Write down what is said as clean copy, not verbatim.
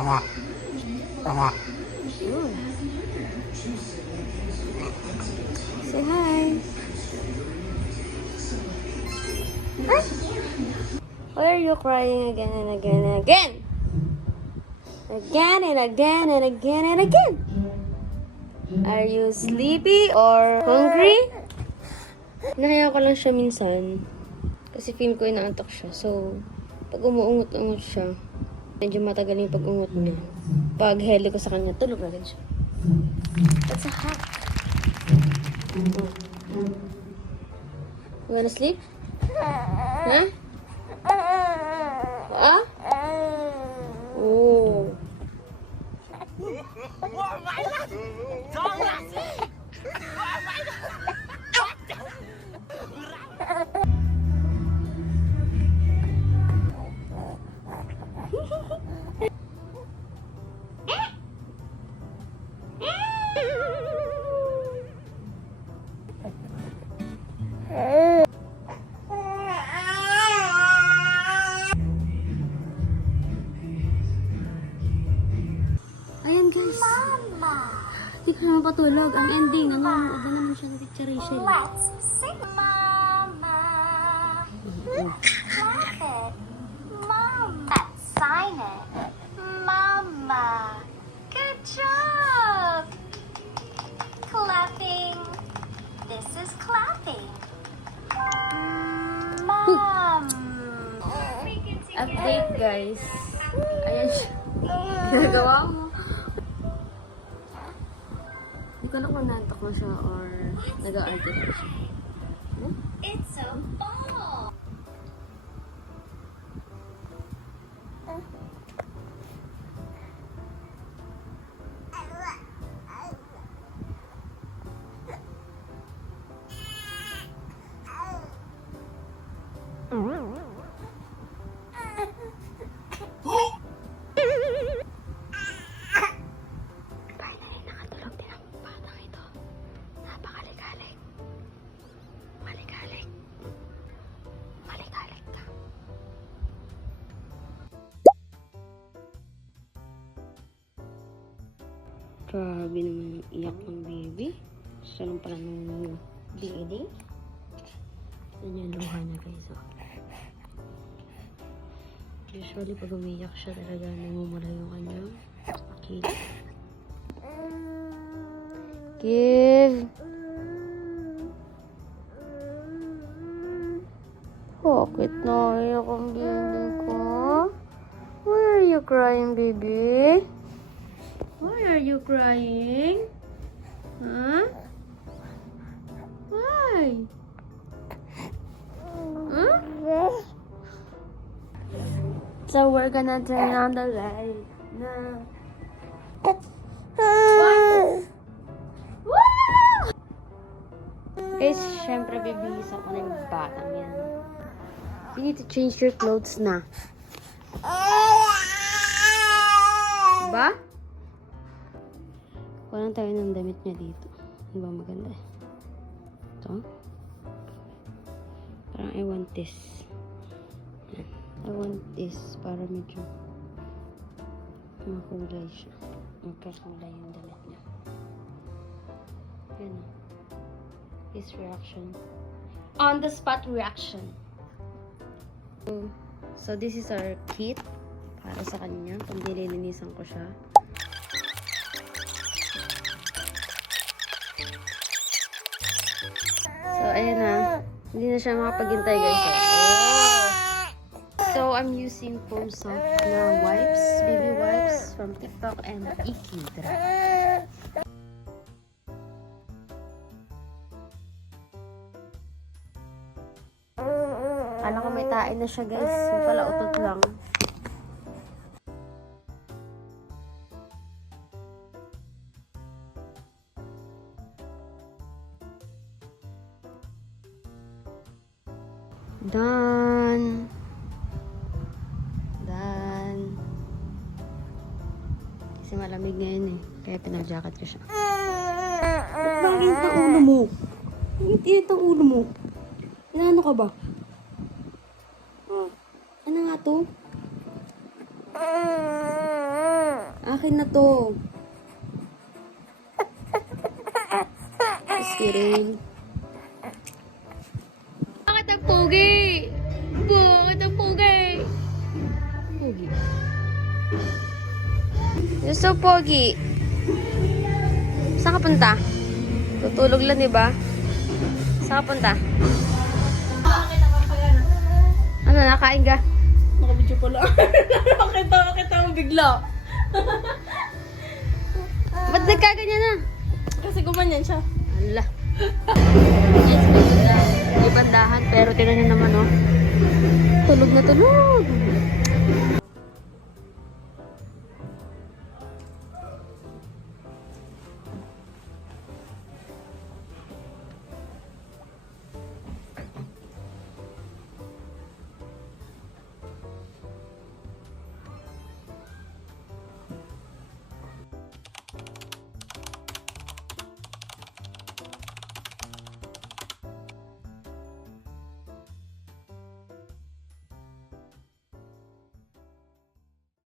Ooh. Say hi. Huh? Why are you crying again and again and again? Again and again and again and again. Are you sleepy or hungry? Nahaya ko lang siya minsan. Kasi feel ko inaantok siya. So, pag umuungot-ungot siya, medyo matagal yung pag-ungot niya. Pag heli ko sa kanya, tulog agad siya. That's a hack. You wanna sleep? Huh? Ah? Oh. Ayan guys. Mama! Hindi ka naman patulog. Ang ending, nanonood na naman siya ng Teacher Rachel. Let's sing. Mama. Clap it. Mama. Let's sign it. Mama. Good job. Clapping. This is clapping. Mom. Update guys. Ayan siya. Ginagawa mo. Hindi ko na kung nantok na siya or nag-a-argue na siya. Hmm? It's a ball. Finally, nakatulog din ang batang ito. Napakaligalig. Maligalig. Maligalig ka. Grabe naman yung iyak ng baby. Gusto lang pala ng baby. Yan yung luha niya guys. Oh. Usually pag umiyak siya talaga namumula yung kanyang akili. Give. Bakit naiyak ang baby ko? Why are you crying, baby? Why are you crying? Huh? Why? Huh? So we're gonna turn on the light now. Guys, syempre bibihisan ko na yung batang yan. You need to change your clothes na. Diba? Walang tayo ng damit niya dito. Ano ba maganda eh? Ito. Parang I want this. Yan. I want this para medyo makulay siya. Magkakulay yung damit niya. Yan. His reaction. On the spot reaction. So this is our kit para sa kanya. Pag nililinisan ko siya. So ayan na. Hindi na siya makapaghintay guys. So I'm using foam soft na wipes, baby wipes from TikTok and Ikidra. Alam ko may tain na siya guys. Yung pala utot lang. Done. Done. Kasi malamig ngayon eh. Kaya pinag-jacket ko siya. Ba't bang init ang ulo mo? Init ang ulo mo. Inaano ka ba? Ano nga to? Akin na to. Just kidding. Bakit ang pogi? Bakit ang pogi? Pogi. You're so pogi. Saan ka punta? Tutulog lang, di ba? Saan ka punta? Ano, nakain ka? Nakabidyo pala. Nakita mo bigla. Ba't nagkaganyan na? Kasi gumanyan siya. Ala. Yes, maganda. May bandahan, pero tinan nyo naman, oh. Tulog na tulog.